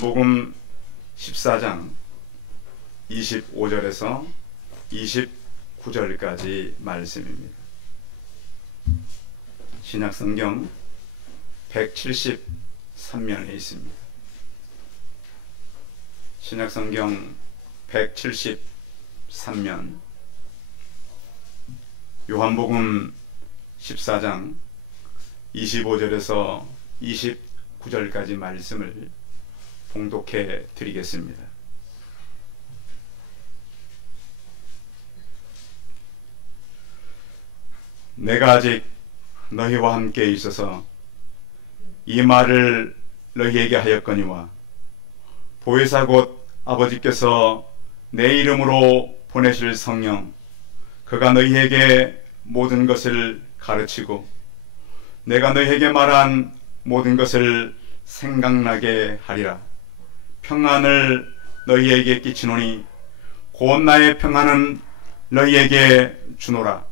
요한복음 14장 25절에서 29절까지 말씀입니다. 신약성경 173면에 있습니다. 신약성경 173면 요한복음 14장 25절에서 29절까지 말씀을 봉독해 드리겠습니다. 내가 아직 너희와 함께 있어서 이 말을 너희에게 하였거니와 보혜사 곧 아버지께서 내 이름으로 보내실 성령 그가 너희에게 모든 것을 가르치고 내가 너희에게 말한 모든 것을 생각나게 하리라. 평안을 너희에게 끼치노니 곧 나의 평안은 너희에게 주노라.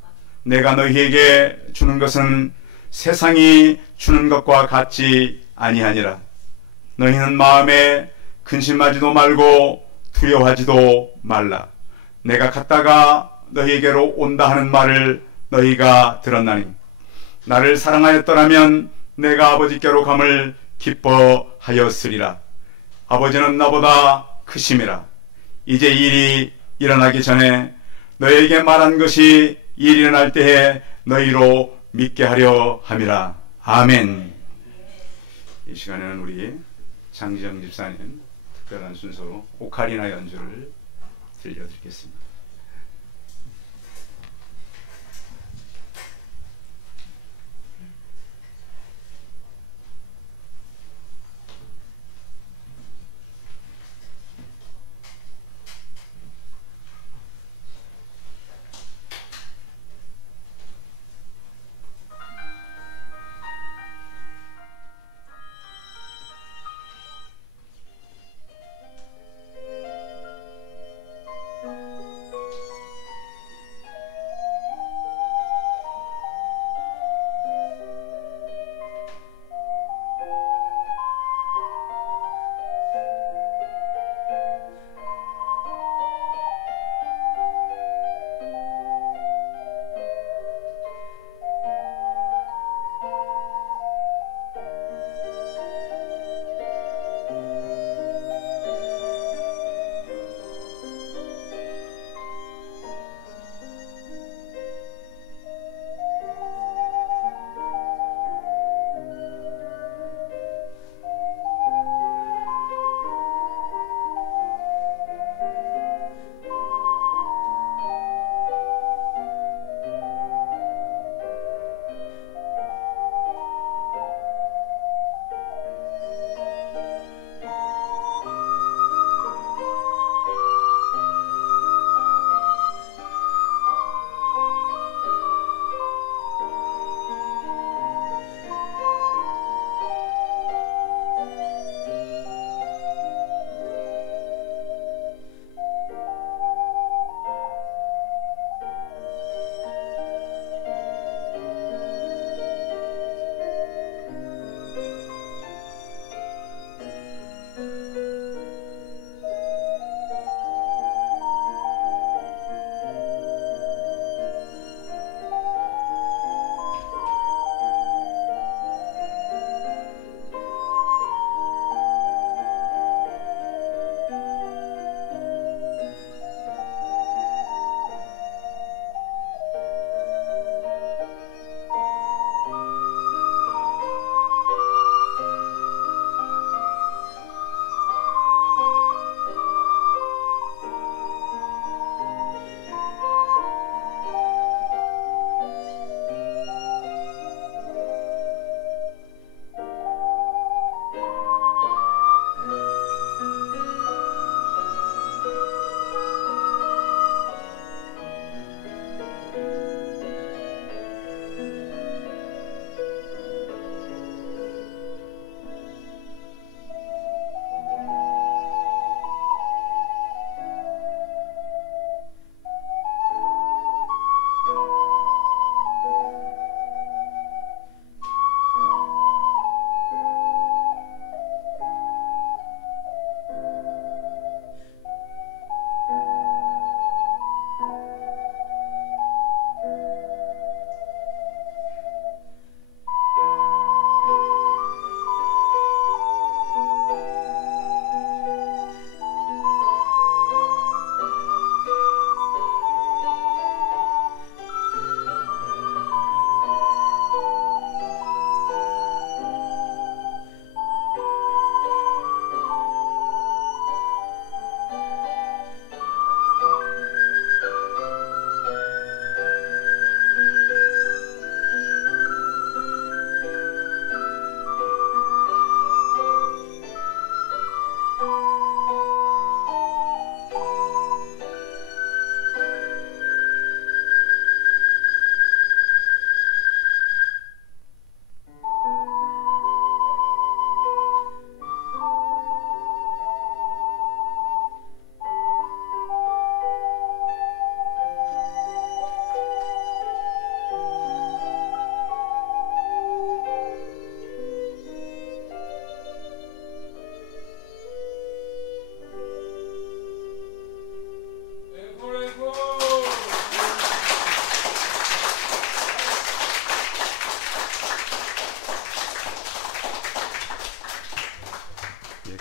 내가 너희에게 주는 것은 세상이 주는 것과 같지 아니하니라. 너희는 마음에 근심하지도 말고 두려워하지도 말라. 내가 갔다가 너희에게로 온다 하는 말을 너희가 들었나니 나를 사랑하였더라면 내가 아버지께로 감을 기뻐하였으리라. 아버지는 나보다 크심이라. 이제 일이 일어나기 전에 너희에게 말한 것이 일이 일어날 때에 너희로 믿게 하려 함이라. 아멘. 이 시간에는 우리 장지정 집사님 특별한 순서로 오카리나 연주를 들려드리겠습니다.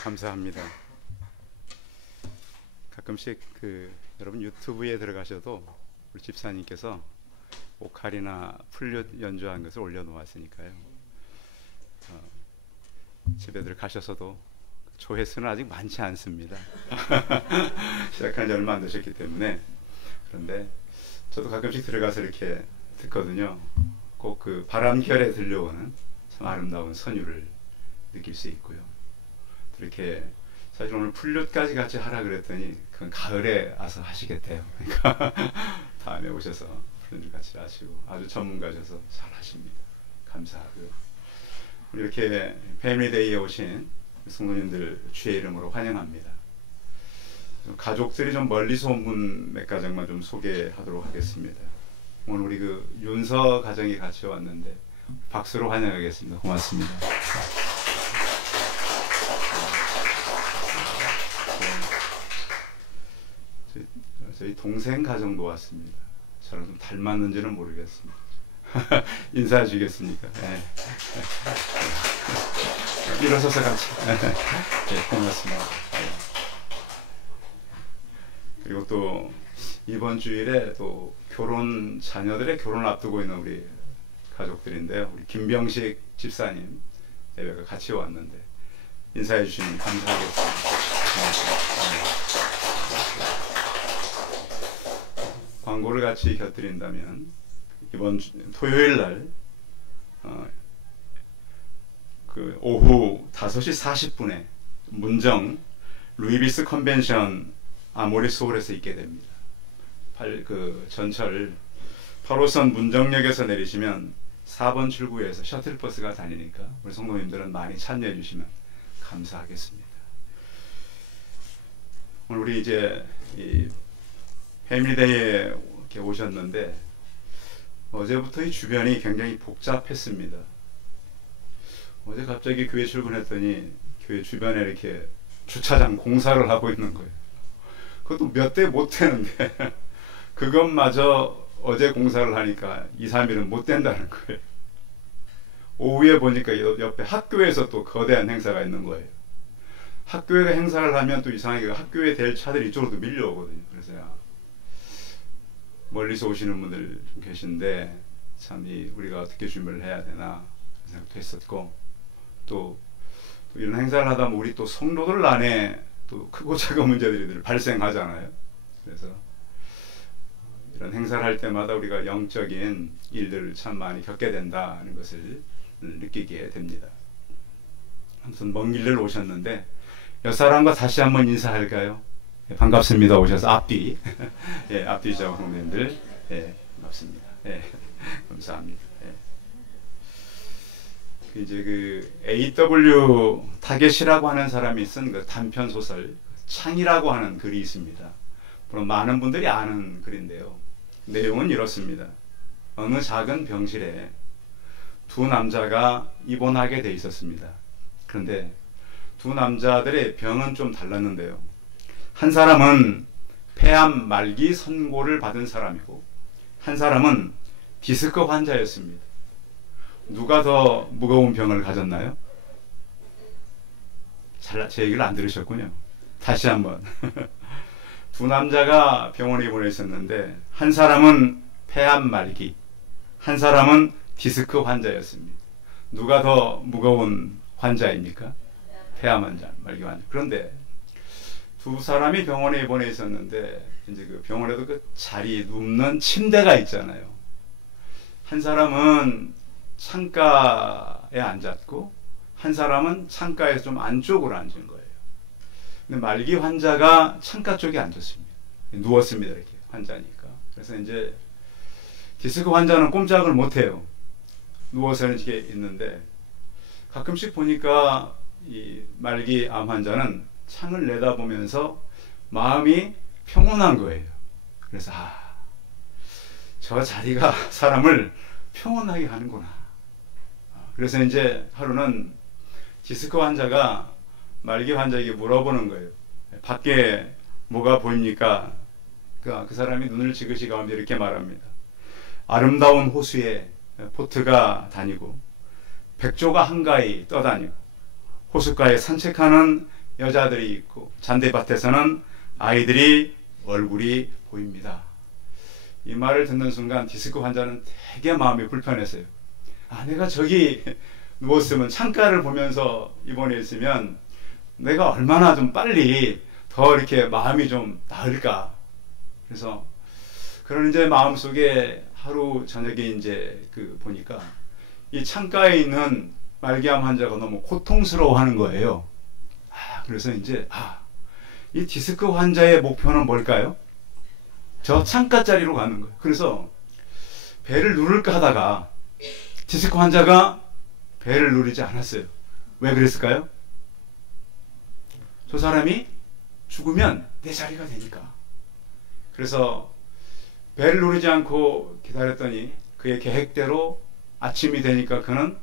감사합니다. 가끔씩 여러분 유튜브에 들어가셔도 우리 집사님께서 오카리나 플룻 연주한 것을 올려놓았으니까요. 집에들 가셔서도 조회수는 아직 많지 않습니다. 시작한 지 얼마 안 되셨기 때문에. 그런데 저도 가끔씩 들어가서 이렇게 듣거든요. 꼭 그 바람결에 들려오는 참 아름다운 선율을 느낄 수 있고요. 이렇게 사실 오늘 플룻까지 같이 하라 그랬더니 그건 가을에 와서 하시겠대요. 그러니까 다음에 오셔서 플룻 같이 하시고 아주 전문가셔서 잘 하십니다. 감사하고요. 이렇게 패밀리데이에 오신 성도님들 주의 이름으로 환영합니다. 가족들이 좀 멀리서 온 분 몇 가정만 좀 소개하도록 하겠습니다. 오늘 우리 윤서 가정이 같이 왔는데 박수로 환영하겠습니다. 고맙습니다. 저희 동생 가정도 왔습니다. 저랑 좀 닮았는지는 모르겠습니다. 인사해 주겠습니까? 네. 일어서서 같이. 네, 고맙습니다. 그리고 또 이번 주일에 또 자녀들의 결혼 앞두고 있는 우리 가족들인데요. 우리 김병식 집사님 예배가 같이 왔는데 인사해 주시면 감사하겠습니다. 광고를 같이 곁들인다면 이번 토요일 날 오후 5시 40분에 문정 루이비스 컨벤션 아모리스 홀에서 있게 됩니다. 전철 8호선 문정역에서 내리시면 4번 출구에서 셔틀버스가 다니니까 우리 성도님들은 많이 참여해 주시면 감사하겠습니다. 오늘 우리 이제 이 패밀리데이에 이렇게 오셨는데 어제부터 이 주변이 굉장히 복잡했습니다. 어제 갑자기 교회 출근했더니 교회 주변에 이렇게 주차장 공사를 하고 있는 거예요. 그것도 몇 대 못 되는데 그것마저 어제 공사를 하니까 2, 3일은 못 된다는 거예요. 오후에 보니까 옆에 학교에서 또 거대한 행사가 있는 거예요. 학교에가 행사를 하면 또 이상하게 학교에 될 차들이 이쪽으로 밀려오거든요. 그래서 멀리서 오시는 분들 좀 계신데 참 우리가 어떻게 준비를 해야 되나 생각도 했었고 또 이런 행사를 하다 보면 우리 또 성도들 안에 또 크고 작은 문제들이 발생하잖아요. 그래서 이런 행사를 할 때마다 우리가 영적인 일들을 참 많이 겪게 된다는 것을 느끼게 됩니다. 아무튼 먼 길을 오셨는데 옆 사람과 다시 한번 인사할까요? 예, 반갑습니다. 오셔서 앞뒤 예, 앞뒤 장로님들 예, 반갑습니다. 예, 감사합니다. 예. 이제 A.W. 타겟이라고 하는 사람이 쓴 단편 소설 창이라고 하는 글이 있습니다. 물론 많은 분들이 아는 글인데요. 내용은 이렇습니다. 어느 작은 병실에 두 남자가 입원하게 돼 있었습니다. 그런데 두 남자들의 병은 좀 달랐는데요. 한 사람은 폐암 말기 선고를 받은 사람이고 한 사람은 디스크 환자였습니다. 누가 더 무거운 병을 가졌나요? 제 얘기를 안 들으셨군요. 다시 한번. 두 남자가 병원에 입원해 있었는데 한 사람은 폐암 말기, 한 사람은 디스크 환자였습니다. 누가 더 무거운 환자입니까? 폐암 환자, 말기 환자. 그런데 두 사람이 병원에 입원해 있었는데 이제 병원에도 자리 눕는 침대가 있잖아요. 한 사람은 창가에 앉았고 한 사람은 창가에서 좀 안쪽으로 앉은 거예요. 근데 말기 환자가 창가 쪽에 앉았습니다. 누웠습니다. 이렇게 환자니까. 그래서 이제 디스크 환자는 꼼짝을 못해요. 누워서 이렇게 있는데 가끔씩 보니까 이 말기 암 환자는 창을 내다보면서 마음이 평온한 거예요. 그래서 저 자리가 사람을 평온하게 하는구나. 그래서 이제 하루는 디스크 환자가 말기 환자에게 물어보는 거예요. 밖에 뭐가 보입니까? 그 사람이 눈을 지그시 가운데 이렇게 말합니다. 아름다운 호수에 보트가 다니고 백조가 한가히 떠다니고 호숫가에 산책하는 여자들이 있고 잔디밭에서는 아이들이 얼굴이 보입니다. 이 말을 듣는 순간 디스크 환자는 되게 마음이 불편했어요. 내가 저기 누웠으면 창가를 보면서 입원해 있으면 내가 얼마나 좀 빨리 더 이렇게 마음이 좀 나을까. 그래서 그런 이제 마음속에 하루 저녁에 이제 보니까 이 창가에 있는 말기암 환자가 너무 고통스러워하는 거예요. 그래서 이제 이 디스크 환자의 목표는 뭘까요? 저 창가 자리로 가는 거예요. 그래서 배를 누를까 하다가 디스크 환자가 배를 누르지 않았어요. 왜 그랬을까요? 저 사람이 죽으면 내 자리가 되니까. 그래서 배를 누르지 않고 기다렸더니 그의 계획대로 아침이 되니까 그는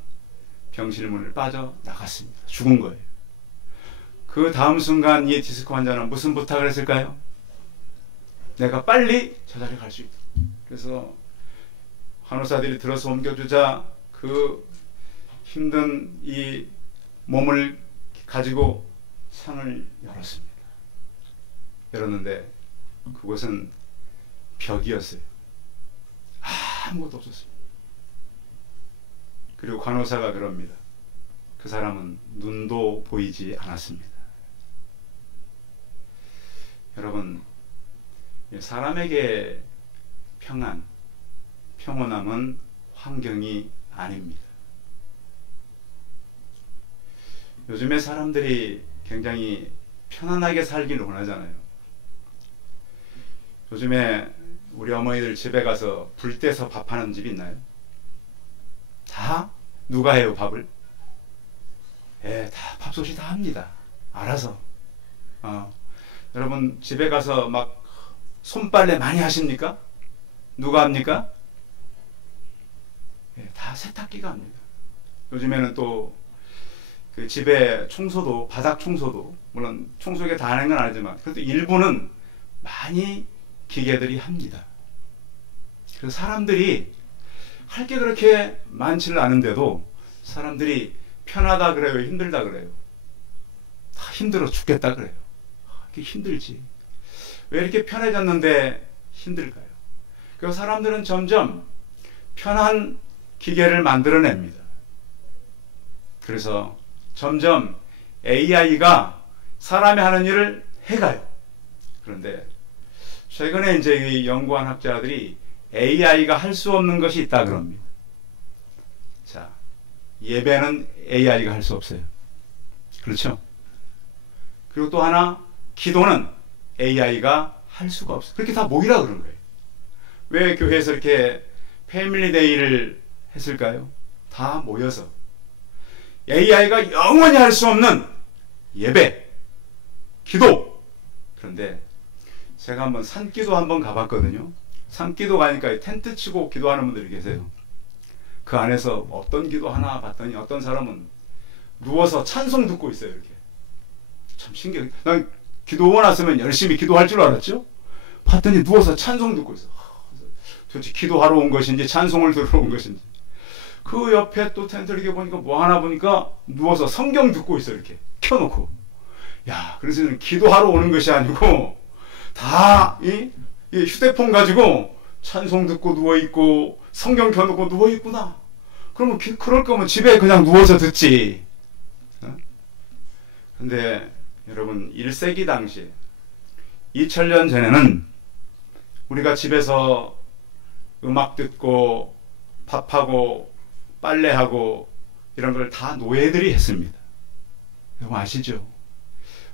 병실 문을 빠져나갔습니다. 죽은 거예요. 그 다음 순간 이 디스크 환자는 무슨 부탁을 했을까요? 내가 빨리 저 자리에 갈 수 있다. 그래서 간호사들이 들어서 옮겨주자 그 힘든 이 몸을 가지고 창을 열었습니다. 열었는데 그곳은 벽이었어요. 아무것도 없었습니다. 그리고 간호사가 그럽니다. 그 사람은 눈도 보이지 않았습니다. 여러분, 사람에게 평온함은 환경이 아닙니다. 요즘에 사람들이 굉장히 편안하게 살기를 원하잖아요. 요즘에 우리 어머니들 집에 가서 불 떼서 밥하는 집 있나요? 다 누가 해요, 밥을? 다 밥솥이 다 합니다. 알아서. 여러분 집에 가서 막 손빨래 많이 하십니까? 누가 합니까? 다 세탁기가 합니다. 요즘에는 또 그 집에 청소도, 바닥 청소도, 물론 청소기가 다 하는 건 아니지만 그래도 일부는 많이 기계들이 합니다. 그래서 사람들이 할 게 그렇게 많지는 않은데도 사람들이 편하다 그래요, 힘들다 그래요? 다 힘들어 죽겠다 그래요. 이게 힘들지. 왜 이렇게 편해졌는데 힘들까요? 그래서 사람들은 점점 편한 기계를 만들어냅니다. 그래서 점점 AI가 사람이 하는 일을 해가요. 그런데 최근에 이제 연구한 학자들이 AI가 할 수 없는 것이 있다 그럽니다. 자, 예배는 AI가 할 수 없어요. 그렇죠? 그리고 또 하나, 기도는 AI가 할 수가 없어요. 그렇게 다 모이라 그런 거예요. 왜 교회에서 이렇게 패밀리 데이를 했을까요? 다 모여서 AI가 영원히 할 수 없는 예배, 기도. 그런데 제가 한번 산기도 한번 가봤거든요. 산기도 가니까 텐트 치고 기도하는 분들이 계세요. 그 안에서 어떤 기도 하나 봤더니 어떤 사람은 누워서 찬송 듣고 있어요. 이렇게. 참 신기해요. 난 기도원 왔으면 열심히 기도할 줄 알았죠. 봤더니 누워서 찬송 듣고 있어. 도대체 기도하러 온 것인지 찬송을 들으러 온 것인지. 그 옆에 또 텐트를 이렇게 보니까 뭐 하나 보니까 누워서 성경 듣고 있어. 이렇게 켜놓고. 야, 그래서 기도하러 오는 것이 아니고 다 이 휴대폰 가지고 찬송 듣고 누워있고 성경 켜놓고 누워있구나. 그러면 그럴 거면 집에 그냥 누워서 듣지. 근데 여러분 1세기 당시에 2000년 전에는 우리가 집에서 음악 듣고 밥하고 빨래하고 이런 걸 다 노예들이 했습니다. 여러분 아시죠?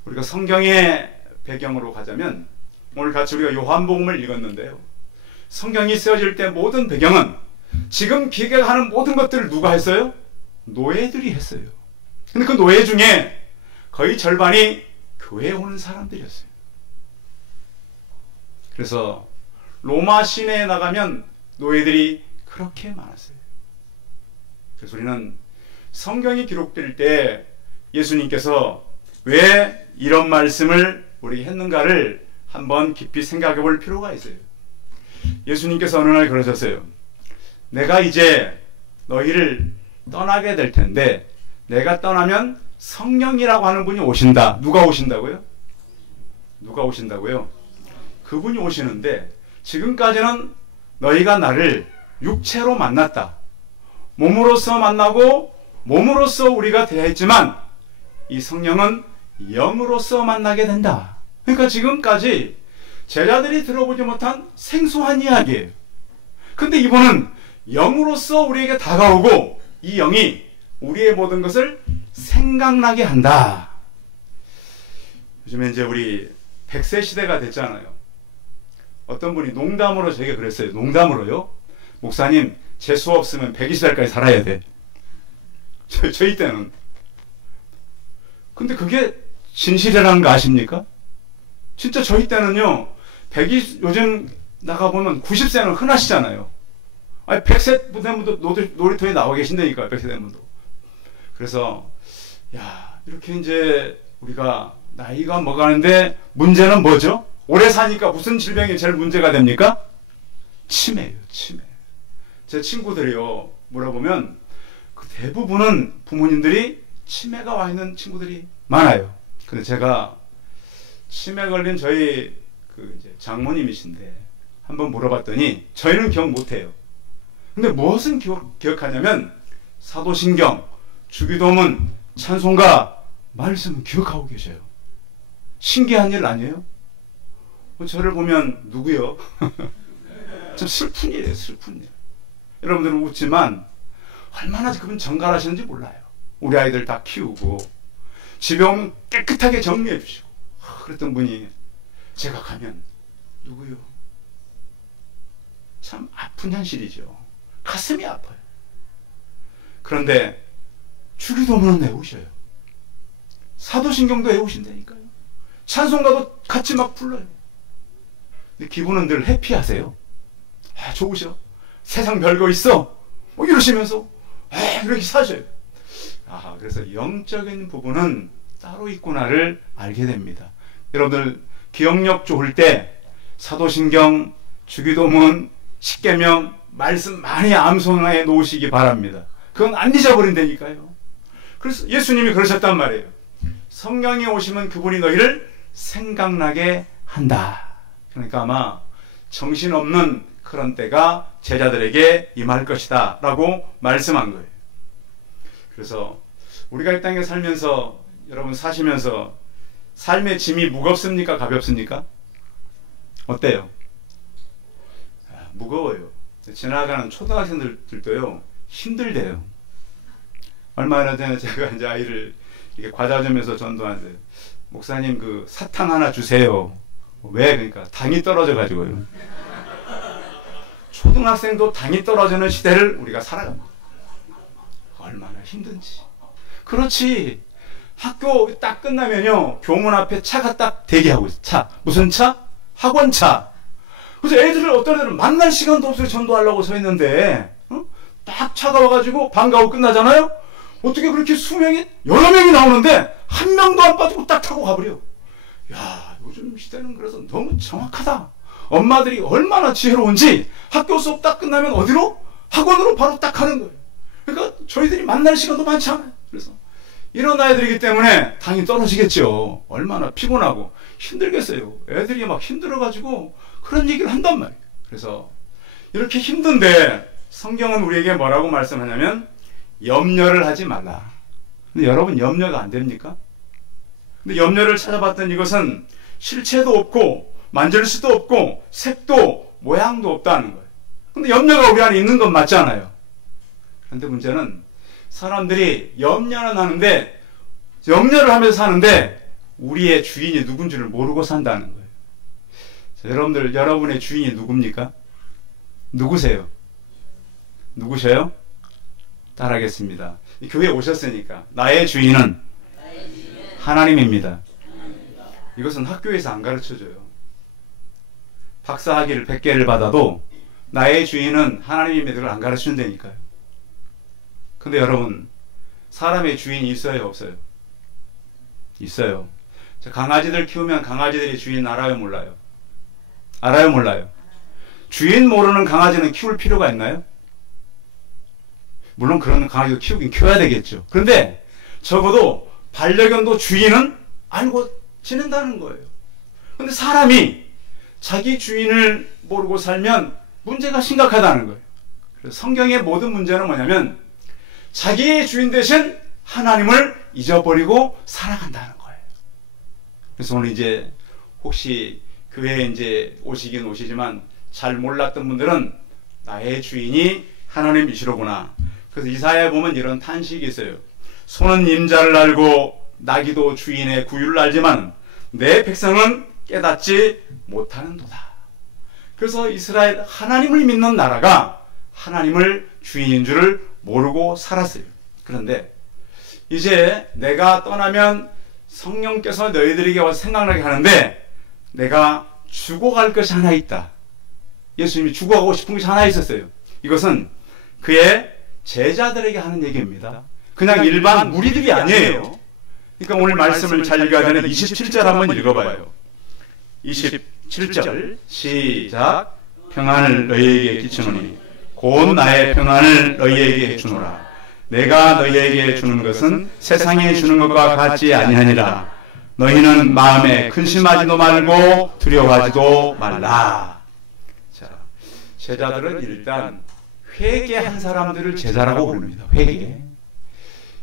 우리가 성경의 배경으로 가자면 오늘 같이 우리가 요한복음을 읽었는데요. 성경이 쓰여질 때 모든 배경은 지금 기계가 하는 모든 것들을 누가 했어요? 노예들이 했어요. 근데 그 노예 중에 거의 절반이 교회에 오는 사람들이었어요. 그래서 로마 시내에 나가면 노예들이 그렇게 많았어요. 그래서 우리는 성경이 기록될 때 예수님께서 왜 이런 말씀을 우리에게 했는가를 한번 깊이 생각해 볼 필요가 있어요. 예수님께서 어느 날 그러셨어요. 내가 이제 너희를 떠나게 될 텐데 내가 떠나면 성령이라고 하는 분이 오신다. 누가 오신다고요? 누가 오신다고요? 그분이 오시는데 지금까지는 너희가 나를 육체로 만났다. 몸으로서 만나고 몸으로서 우리가 대했지만 이 성령은 영으로서 만나게 된다. 그러니까 지금까지 제자들이 들어보지 못한 생소한 이야기예요. 근데 이분은 영으로서 우리에게 다가오고 이 영이 우리의 모든 것을 생각나게 한다. 요즘에 이제 우리 100세 시대가 됐잖아요. 어떤 분이 농담으로 제게 그랬어요. 농담으로요. 목사님, 재수 없으면 120살까지 살아야 돼. 저희 때는. 근데 그게 진실이라는 거 아십니까? 진짜 저희 때는요. 요즘 나가보면 90세는 흔하시잖아요. 아니 100세 된 분도 놀이터에 나와 계신다니까요. 100세 된 분도. 그래서 야 이렇게 이제 우리가 나이가 먹어가는데 문제는 뭐죠? 오래 사니까 무슨 질병이 제일 문제가 됩니까? 치매예요. 치매. 제 친구들이요. 물어보면 그 대부분은 부모님들이 치매가 와 있는 친구들이 많아요. 근데 제가 치매 걸린 저희 그 이제 장모님이신데 한번 물어봤더니 저희는 기억 못해요. 근데 무엇은 기억하냐면 사도신경, 주기도문, 찬송가, 말씀은 기억하고 계셔요. 신기한 일 아니에요? 저를 보면 누구요? 참 슬픈 일이에요. 슬픈 일. 여러분들은 웃지만 얼마나 그분 정갈하시는지 몰라요. 우리 아이들 다 키우고 집에 오면 깨끗하게 정리해 주시고 그랬던 분이 제가 가면 누구요? 참 아픈 현실이죠. 가슴이 아파요. 그런데 주기도문은 외우셔요. 사도신경도 외우신다니까요. 찬송가도 같이 막 불러요. 근데 기분은 늘 해피하세요. 아, 좋으셔. 세상 별거 있어. 뭐 이러시면서 이렇게 사셔요. 아, 그래서 영적인 부분은 따로 있구나를 알게 됩니다. 여러분들 기억력 좋을 때 사도신경, 주기도문, 십계명 말씀 많이 암송해 놓으시기 바랍니다. 그건 안 잊어버린다니까요. 그래서 예수님이 그러셨단 말이에요. 성령이 오시면 그분이 너희를 생각나게 한다. 그러니까 아마 정신없는 그런 때가 제자들에게 임할 것이다 라고 말씀한 거예요. 그래서 우리가 이 땅에 살면서 여러분 사시면서 삶의 짐이 무겁습니까? 가볍습니까? 어때요? 무거워요. 지나가는 초등학생들도요 힘들대요. 얼마 전에 제가 이제 아이를 이렇게 과자 주면서 전도하는데 목사님 그 사탕 하나 주세요. 왜? 그러니까 당이 떨어져 가지고요. 초등학생도 당이 떨어지는 시대를 우리가 살아갑니다. 얼마나 힘든지. 그렇지. 학교 딱 끝나면요 교문 앞에 차가 딱 대기하고 있어. 차. 무슨 차? 학원차. 그래서 애들을 어떤 애들은 만날 시간도 없어요. 전도하려고 서 있는데 딱 차가 와가지고 방과후 끝나잖아요. 어떻게 그렇게 수명이 여러 명이 나오는데 한 명도 안 빠지고 딱 타고 가버려. 야 요즘 시대는 그래서 너무 정확하다. 엄마들이 얼마나 지혜로운지 학교 수업 딱 끝나면 어디로? 학원으로 바로 딱 가는 거예요. 그러니까 저희들이 만날 시간도 많지 않아요. 그래서 이런 아이들이기 때문에 당이 떨어지겠죠. 얼마나 피곤하고 힘들겠어요. 애들이 막 힘들어가지고 그런 얘기를 한단 말이에요. 그래서 이렇게 힘든데 성경은 우리에게 뭐라고 말씀하냐면 염려를 하지 말라. 근데 여러분 염려가 안 됩니까? 근데 염려를 찾아봤더니 이것은 실체도 없고 만질 수도 없고 색도 모양도 없다는 거예요. 근데 염려가 우리 안에 있는 건 맞잖아요. 그런데 문제는 사람들이 염려는 하는데 염려를 하면서 사는데 우리의 주인이 누군지를 모르고 산다는 거예요. 자, 여러분들 여러분의 주인이 누굽니까? 누구세요? 누구셔요? 따라하겠습니다. 교회에 오셨으니까 나의 주인은 하나님입니다. 이것은 학교에서 안 가르쳐줘요. 박사학위를 100개를 받아도 나의 주인은 하나님입니다. 그걸 안 가르쳐준다니까요. 근데 여러분 사람의 주인이 있어요 없어요? 있어요. 강아지들 키우면 강아지들이 주인 알아요 몰라요? 알아요 몰라요? 주인 모르는 강아지는 키울 필요가 있나요? 물론 그런 강아지도 키우긴 키워야 되겠죠. 그런데 적어도 반려견도 주인은 알고 지낸다는 거예요. 근데 사람이 자기 주인을 모르고 살면 문제가 심각하다는 거예요. 그래서 성경의 모든 문제는 뭐냐면 자기의 주인 대신 하나님을 잊어버리고 살아간다는 거예요. 그래서 오늘 이제 혹시 교회에 이제 오시긴 오시지만 잘 몰랐던 분들은 나의 주인이 하나님이시로구나. 그래서 이사야에 보면 이런 탄식이 있어요. 소는 임자를 알고 나귀도 주인의 구유를 알지만 내 백성은 깨닫지 못하는도다. 그래서 이스라엘 하나님을 믿는 나라가 하나님을 주인인 줄을 모르고 살았어요. 그런데 이제 내가 떠나면 성령께서 너희들에게 와서 생각나게 하는데 내가 죽어갈 것이 하나 있다. 예수님이 죽어가고 싶은 것이 하나 있었어요. 이것은 그의 제자들에게 하는 얘기입니다. 그냥 일반 무리들이 아니에요. 그러니까 오늘 말씀을 잘 읽어야 되는 27절 한번 읽어봐요. 27절 시작. 평안을 너희에게 끼치노니 곧 나의 평안을 너희에게 주노라. 내가 너희에게 주는 것은 세상에 주는 것과 같지 아니하니라. 너희는 마음에 근심하지도 말고 두려워하지도 말라. 자, 제자들은 일단 회개한 사람들을 제자라고 부릅니다. 회개.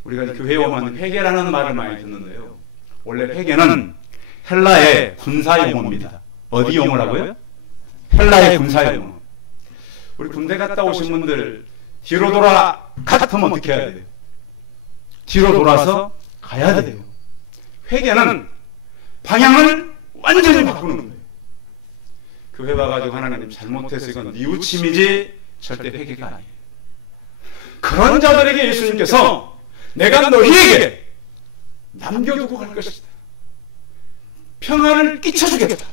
우리가 교회에 오면 회개라는 말을 많이 듣는데요. 원래 회개는 헬라의 군사 용어입니다. 어디 용어라고요? 헬라의 군사 용어. 우리 군대 갔다 오신 분들 뒤로 돌아 같으면 어떻게 해야 돼요? 뒤로 돌아서 가야 돼요. 회개는 방향을 완전히 바꾸는 거예요. 교회 와가지고 하나님 잘못해서 이건 뉘우침이지 절대 회개가 아니에요. 그런 자들에게 예수님께서 내가 너희에게 남겨두고 갈 것이다. 평안을 끼쳐주겠다.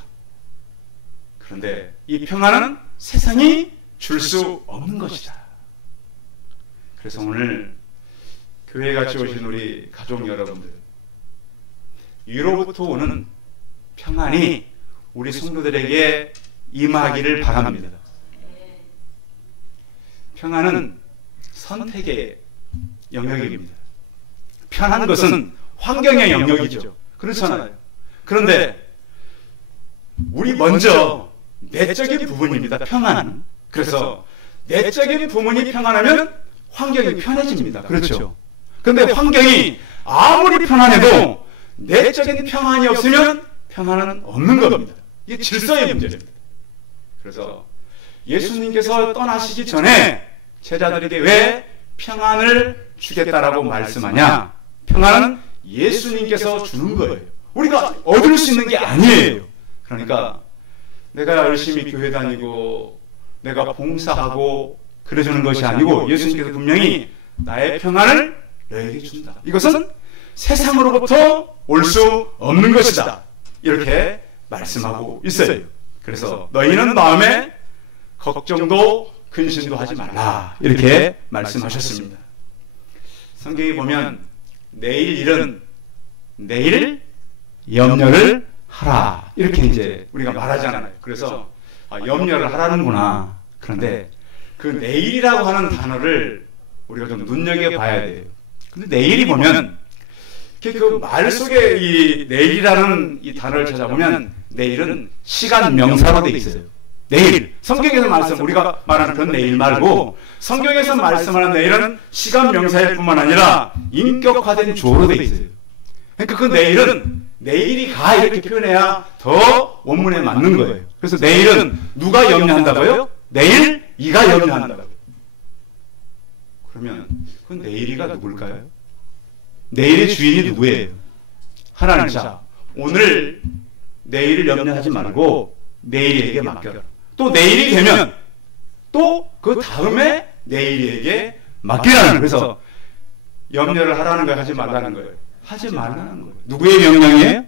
그런데 이 평안은 세상이 줄 수 없는 것이다. 그래서 오늘 교회에 같이 오신 우리 가족 여러분들, 위로부터 오는 평안이 우리 성도들에게 임하기를 바랍니다. 평안은 선택의 영역입니다. 편한 것은 환경의 영역이죠. 그렇잖아요. 그런데 우리 먼저 내적인 부분입니다. 평안은. 그래서 내적인 부분이 평안하면 환경이 편해집니다. 그렇죠. 그런데 환경이 아무리 편안해도 내적인 평안이 없으면 평안은 없는 겁니다. 이게 질서의 문제입니다. 그래서 예수님께서 떠나시기 전에 제자들에게 왜 평안을 주겠다라고 말씀하냐? 평안은 예수님께서 주는 거예요. 우리가 얻을 수 있는 게 아니에요. 그러니까 내가 열심히 교회 다니고 내가 봉사하고 그래주는 것이 아니고 예수님께서 분명히 나의 평안을 너에게 준다. 이것은 세상으로부터 올 수 없는 것이다. 이렇게 말씀하고 있어요. 그래서 너희는 마음에 걱정도 근심도 하지 말라. 이렇게 말씀하셨습니다. 성경에 보면 내일 일은 내일 염려를 하라. 이렇게 이제 우리가 말하잖아요. 그래서 염려를 하라는구나. 그런데 그 내일이라고 하는 단어를 우리가 좀 눈여겨봐야 돼요. 근데 내일이 보면 그 말 속에 이 내일이라는 이 단어를 찾아보면 내일은 시간 명사로 돼 있어요. 내일. 성경에서 말씀, 우리가 말하는 그런 내일 말고 성경에서 말씀하는 내일은 시간 명사일 뿐만 아니라 인격화된 주어로 돼 있어요. 그러니까 그 내일은 내일이 가 이렇게 표현해야 더 원문에 맞는 거예요. 그래서 내일은 누가 염려한다고요? 내일 이가 염려한다고요. 그러면 그 내일이가 누굴까요? 내일의 주인이 누구예요? 하나님. 자, 오늘 내일을 염려하지 말고 내일에게 맡겨라. 또 내일이 되면 또 그 다음에 내일에게 맡기라는. 그래서 염려를 하라는 거예요? 하지 말라는 거예요? 하지 말라는 거예요. 누구의 명령이에요?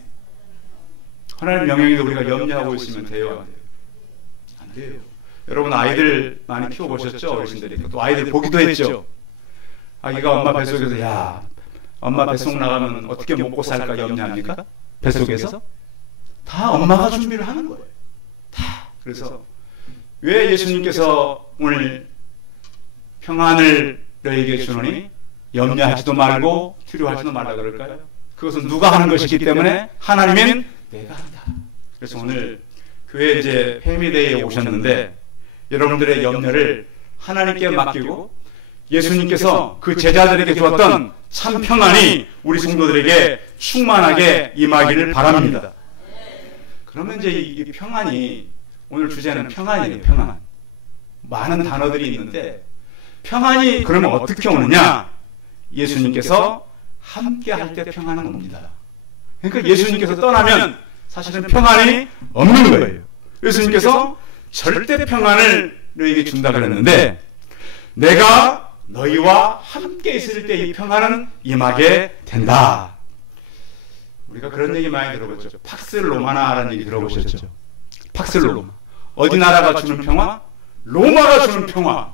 하나님의 명령인데 우리가 염려하고 있으면 돼요? 안 돼요? 안 돼요. 여러분 아이들 많이 키워보셨죠? 어르신들이. 또 아이들 보기도 했죠? 아기가 엄마 뱃속에서 야 엄마 뱃속 나가면 어떻게 먹고 살까 염려합니까? 뱃속에서? 다 엄마가 준비를 하는 거예요. 다. 그래서 왜 예수님께서 오늘 평안을 너에게 주노니 염려하지도 말고 두려워하지도 말라 그럴까요? 그것은 누가 하는 것이기 때문에 하나님은 내가 한다. 그래서 오늘 교회 이제 패미데이에 오셨는데 여러분들의 염려를 하나님께 맡기고 예수님께서 그 제자들에게 주었던 참 평안이 우리 성도들에게 충만하게 임하기를 바랍니다. 그러면 이제 이 평안이, 오늘 주제는 평안이에요. 평안. 많은 단어들이 있는데 평안이 그러면 어떻게 오느냐? 예수님께서 함께 할 때 평안은 옵니다. 그러니까 예수님께서 떠나면 사실은 평안이 없는 거예요. 예수님께서 절대 평안을 너희에게 준다 그랬는데 내가 너희와 함께 있을 때 이 평안은 임하게 된다. 우리가 그런 얘기 많이 들어보죠. 팍스 로마나라는 얘기 들어보셨죠? 팍스 로마. 어디 나라가 주는 평화? 로마가 주는 평화.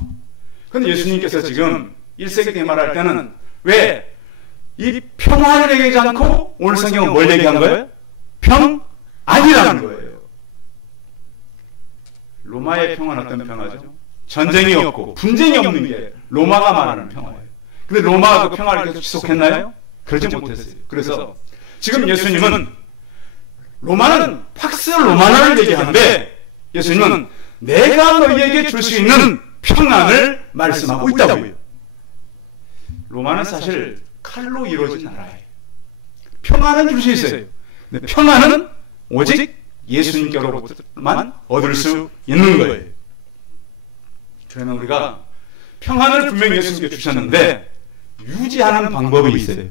그런데 예수님께서 지금 1세기 때 말할 때는 왜 이 평화를 얘기하지 않고 오늘 성경은 뭘 얘기한 거예요? 평안이라는 거예요. 로마의 평화는 어떤 평화죠? 전쟁이 없고 분쟁이 없는 게 로마가 말하는 평화예요. 근데 로마가 그 평화를 계속 지속했나요? 그러지 못했어요. 그래서 지금 예수님은 로마는 팍스 로마나를 얘기하는데 예수님은 내가 너희에게 줄 수 있는 평안을 말씀하고 있다고요. 로마는 사실 칼로 이루어진 나라예요. 평안은 줄 수 있어요. 근데 평안은 오직 예수님께로부터만 얻을 수 있는 거예요. 그러면 우리가 평안을 분명히 예수님께 주셨는데 유지하는 방법이 있어요.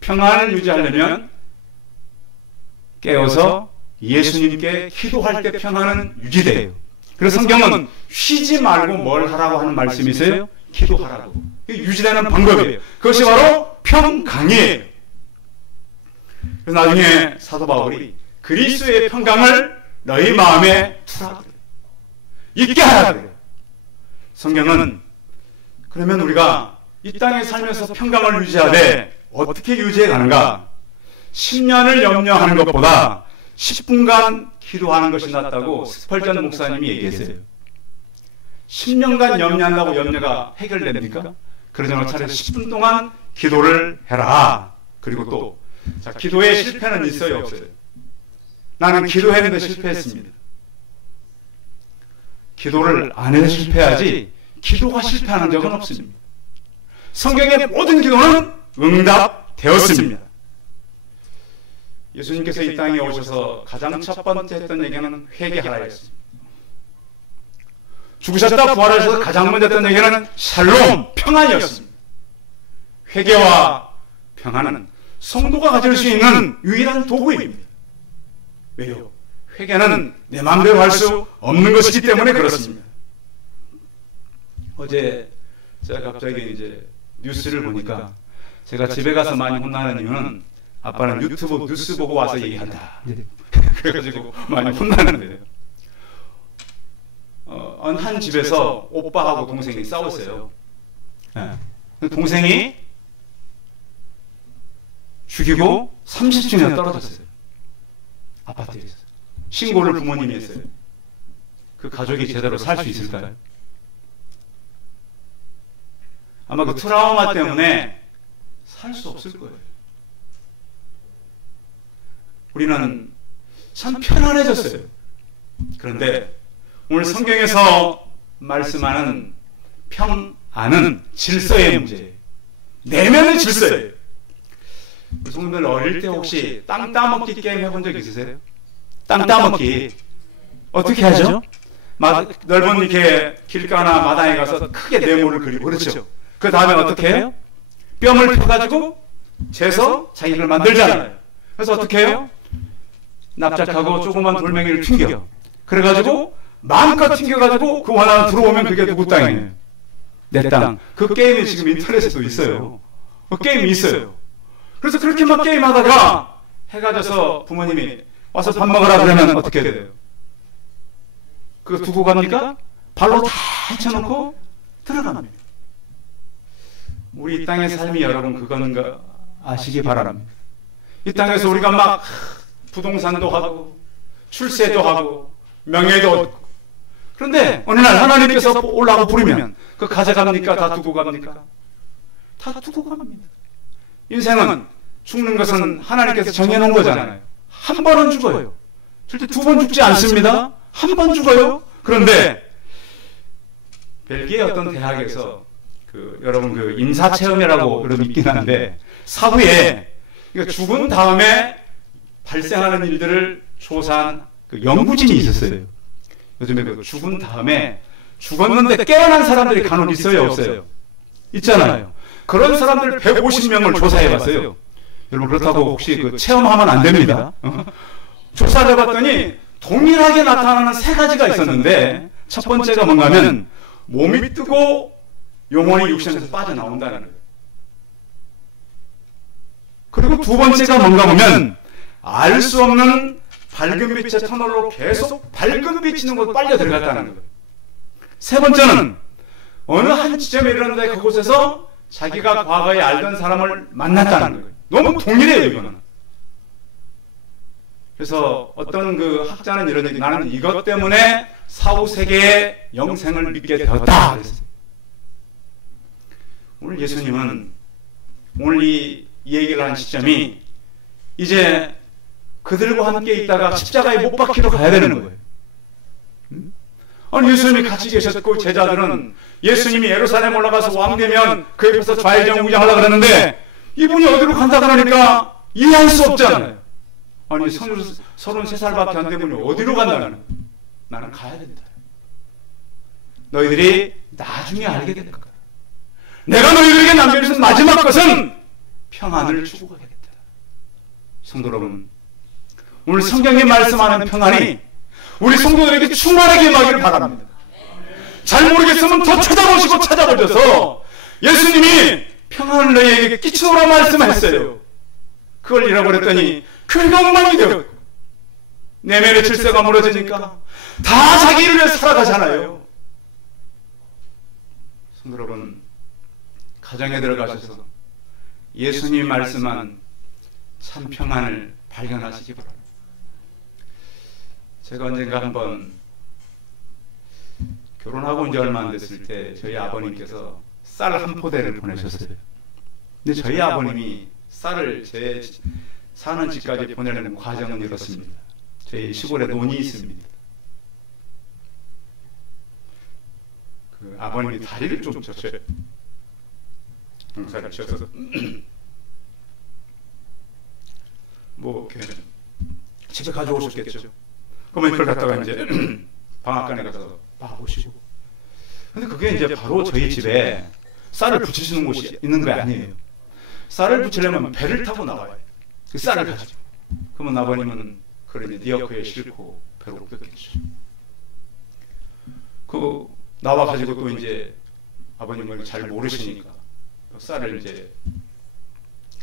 평안을 유지하려면 깨어서 예수님께 기도할 때 평안은 유지돼요. 그래서 성경은 쉬지 말고 뭘 하라고 하는 말씀이 있어요? 기도하라고. 유지되는 방법이에요. 그것이 바로 평강이에요. 그래서 나중에 사도 바울이 그리스도의 평강을 너희 마음에 두라 그래요. 있게 하라 그래요. 성경은 그러면 우리가 이 땅에 살면서 평강을 유지하되 어떻게 유지해 가는가? 10년을 염려하는 것보다 10분간 기도하는 것이 낫다고 스펄전 목사님이 얘기했어요. 10년간 염려한다고 염려가 해결됩니까? 그러자면 차라리 10분 동안 기도를 해라. 그리고 또 자, 기도에 실패는 있어요, 없어요? 나는 기도했는데 실패했습니다. 기도를 안 해서 실패하지 기도가 실패하는 적은 없습니다. 성경의 모든 기도는 응답되었습니다. 예수님께서 이 땅에 오셔서 가장 첫 번째 했던 얘기는 회개하라였습니다. 죽으셨다 부활하셔서 가장 먼저 했던 얘기는 샬롬, 평안이었습니다. 회개와 평안은 성도가 가질 수 있는 유일한 도구입니다. 왜요? 회개는 내 마음대로 할 수 없는 것이기 때문에 그렇습니다. 어제 제가 갑자기 이제 뉴스를 보니까 제가 집에 가서 많이 혼나는 이유는 아빠는 유튜브 뉴스 보고 와서 얘기한다. 그래가지고 많이 혼나는데요. 한 집에서 오빠하고 동생이 싸웠어요. 동생이 죽이고 30주년 떨어졌어요. 아파트에서. 신고를 부모님이 했어요. 그 가족이 제대로 살 수 있을까요? 아마 그 트라우마 때문에 살 수 없을 거예요. 우리는 참 편안해졌어요. 그런데 오늘 성경에서 말씀하는 평안은 질서의 문제예요. 내면의 질서예요. 성도들 어릴 때 혹시 땅 따먹기 게임 해본 적 있으세요? 땅 따먹기 어떻게 하죠? 넓은 이렇게 길가나 마당에 가서 크게 네모를 그리고 그렇죠. 그 다음에 어떻게 해요? 뼘을 펴가지고 재서 자기를 만들잖아요. 그래서 어떻게 해요? 납작하고 조그만 돌멩이를 튕겨. 그래가지고 마음껏 튕겨가지고 그 하나 들어오면 그게 누구 땅이에요? 내 땅. 그 게임이 지금 인터넷에도 있어요. 그 게임이 있어요. 그래서 그렇게 막 게임하다가 해가 져서 부모님이 와서 밥 먹으라 그러면 어떻게 돼요? 그거 두고 갑니까? 발로 다 헤쳐놓고 들어갑니다. 우리 이 땅의 삶이 여러분 그거는 아시기 바랍니다. 이 땅에서 우리가 막 부동산도 하고 출세도 하고 명예도 얻고 그런데 어느 날 하나님께서 올라가 부르면 그거 가져갑니까? 다 두고 갑니까? 다 두고 갑니다. 인생은 죽는 것은 하나님께서 정해놓은 거잖아요. 한 번은 죽어요. 절대 두 번 죽지 않습니다. 한 번 죽어요. 그런데 벨기에 어떤 대학에서 여러분 임사체험이라고 여러분 있긴 한데 사후에 죽은 다음에 발생하는 일들을 조사한 연구진이 있었어요. 요즘에 죽은 다음에 죽었는데 깨어난 사람들이 간혹 있어요, 없어요? 있잖아요. 그런 사람들 150명을 조사해봤어요. 여러분 그렇다고 혹시 체험하면 안 됩니다. 조사를 해봤더니 동일하게 나타나는 세 가지가 있었는데 첫 번째가 뭔가면 몸이 뜨고 영혼이 육신에서 빠져나온다는 거예요. 그리고 두 번째가 뭔가 보면 알 수 없는 밝은 빛의 터널로 계속 밝은 빛이 있는 곳으로 빨려 들어갔다는 거예요. 세 번째는 어느 한 지점에 이르렀는데 그곳에서 자기가 과거에 알던 사람을 만났다는 거예요. 너무 동일해요, 이거는. 그래서 어떤 학자는 이런 얘기, 나는 이것 때문에 사후 세계의 영생을 믿게 되었다. 오늘 예수님은 오늘 이 얘기를 한 시점이 이제 그들과 함께 있다가 십자가에 못 박히러 가야 되는 거예요. 아니 예수님이 같이 계셨고 제자들은 예수님이 예루살렘 올라가서 왕 되면 그 옆에서 좌회전 우장하려고 그러는데 이분이 어디로 간다 그러니까 이해할 수 없잖아요. 아니 33살밖에 안 된 분이 어디로 간다는 거예요. 나는 가야 된다. 너희들이 나중에 알게 될 거야. 내가 너희들에게 남겨주신 마지막 것은 평안을 주고 가겠다. 성도 여러분, 오늘 성경에 말씀하는 평안이 우리 성도들에게 충만하게 임하기를 바랍니다. 잘 모르겠으면 더 찾아보시고 찾아보셔서 예수님이 평안을 너희에게 끼치노라 말씀했어요. 그걸 잃어버렸더니 교회가 엉망이 되었고 내면의 질서가 무너지니까 다 자기 일을 위해 살아가잖아요. 성도 여러분, 가정에 들어가셔서 예수님이 말씀한 참 평안을 발견하시기 바랍니다. 제가 언젠가 한번 결혼하고 이제 얼마 안 됐을 때 저희 아버님께서 쌀 한 포대를 보내셨어요. 근데 저희 아버님이 쌀을 제 사는 집까지 보내려는 과정은 이렇습니다. 저희 시골에 논이 있습니다. 아버님이 다리를 좀 쳤어요. 농사를 지어서 뭐 이렇게 집에 가져오셨겠죠. 그러면 그걸 갖다가 이제 방앗간에 가서 봐보시고. 근데 그게 이제 바로 저희 집에 쌀을 붙이시는 곳이 있는 거 아니에요. 쌀을 붙이려면 배를 타고 나와요. 그 쌀을 가지고. 그러면 아버님은 그걸 이제 리어커에 싣고 배로 끓겠죠. 그 나와 가지고 또 이제 아버님을 잘 모르시니까 쌀을 이제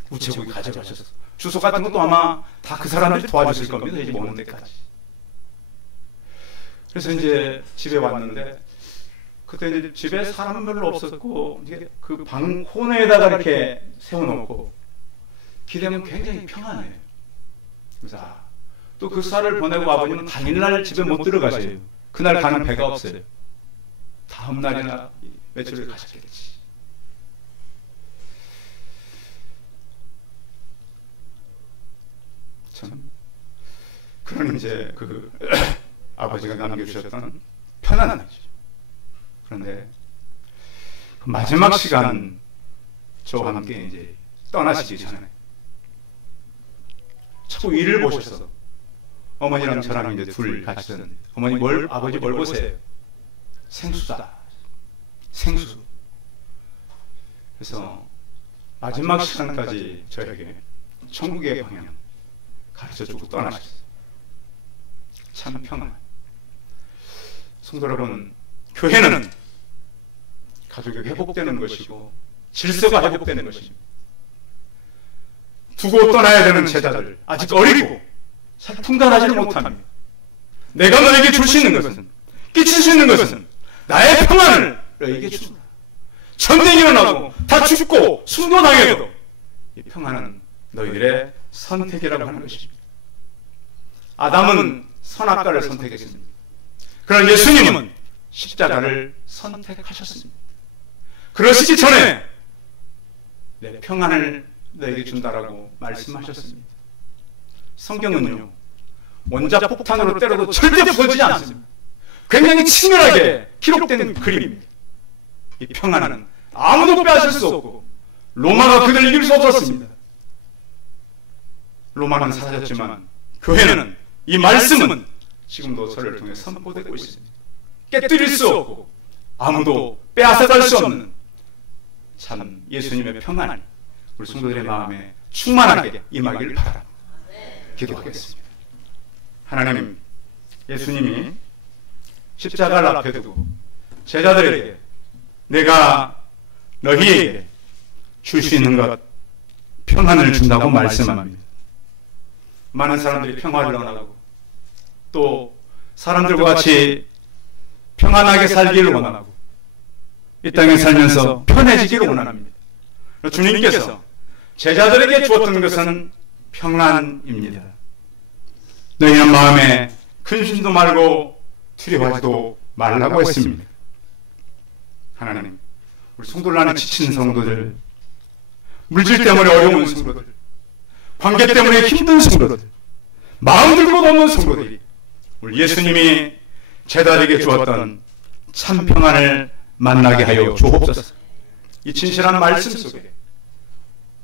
우체국에 가져가셔서 주소 같은 것도 아마 다 그 사람들이 도와주실 겁니다. 이제 오는 데까지. 그래서 이제 집에 왔는데 그때 이제 집에 사람은 별로 없었고 이제 그 방 코너에다가 이렇게 세워놓고 기대면 굉장히 평안해요. 그래서 또 그 쌀을 보내고 아버님은 당일날 집에 못 들어가셔요. 그날 가는 배가 없어요. 다음 날이나 며칠을 가셨겠지. 참 그런 이제 아버지가 남겨주셨던 편안한 날이죠. 그런데 그 마지막 시간 저와 함께 이제 떠나시기 전에 자꾸 일을 보셔서 어머니랑 저랑 이제 둘 같이 있었는데 어머니 아버지 뭘 보세요? 생수다. 생수. 그래서 마지막 시간까지 저에게 천국의 방향 가르쳐주고 떠나셨어요. 참 평안. 성도 여러분, 교회는 가족이 회복되는 것이고 질서가 회복되는 것입니다. 두고 떠나야 되는 제자들 아직 어리고 잘 분간하지를 못합니다. 내가 너에게 줄 수 있는 것은, 끼칠 수 있는 것은 나의 평안을 너에게 준다. 전쟁이 일어나고 다 죽고 순교당해도 이 평안은 너희들의 선택이라고 하는 것입니다. 아담은 선악과를 선택했습니다. 그러나 예수님은 십자가를 선택하셨습니다. 그러시기 전에 내 평안을 너에게 준다라고 말씀하셨습니다. 성경은요, 원자폭탄으로 때려도 절대 부서지지 않습니다. 굉장히 친밀하게 기록된 그림입니다. 이 평안은 아무도 빼앗을 수 없고 로마가 그들을 이길 수 없었습니다. 로마는 사라졌지만 교회는, 이 말씀은 지금도 저를 통해 선포되고 있습니다. 깨뜨릴 수 없고 아무도 빼앗아갈 수 없는 참 예수님의 평안이 우리 성도들의 마음에 충만하게 임하기를 바랍니다. 기도하겠습니다. 하나님, 예수님이 십자가를 앞에 두고 제자들에게 내가 너희에게 줄 수 있는 것 평안을 준다고 말씀합니다. 많은 사람들이 평화를 원하고 또 사람들과 같이 평안하게 살기를 원하고 이 땅에 살면서 편해지기를 원합니다. 주님께서 제자들에게 주었던 것은 평안입니다. 너희는 마음에 근심도 말고 두려워하지도 말라고 했습니다. 하나님, 우리 성도들 안에 지친 성도들, 물질 때문에 어려운 성도들, 관계 때문에 힘든 성도들, 마음 들고 넘는 성도들이 우리 예수님이 제자들에게 주었던 참 평안을 만나게 하여 주옵소서. 이 진실한 말씀 속에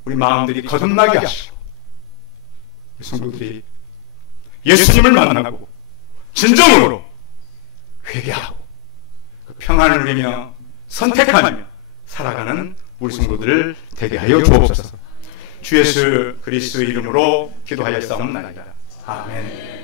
우리 마음들이 거듭나게 하시고 우리 성도들이 예수님을 만나고 진정으로 회개하고 그 평안을 누리며 선택하며 살아가는 우리 성도들을 되게 하여 주옵소서. 주 예수 그리스도의 이름으로 기도하였사옵나이다. 아멘.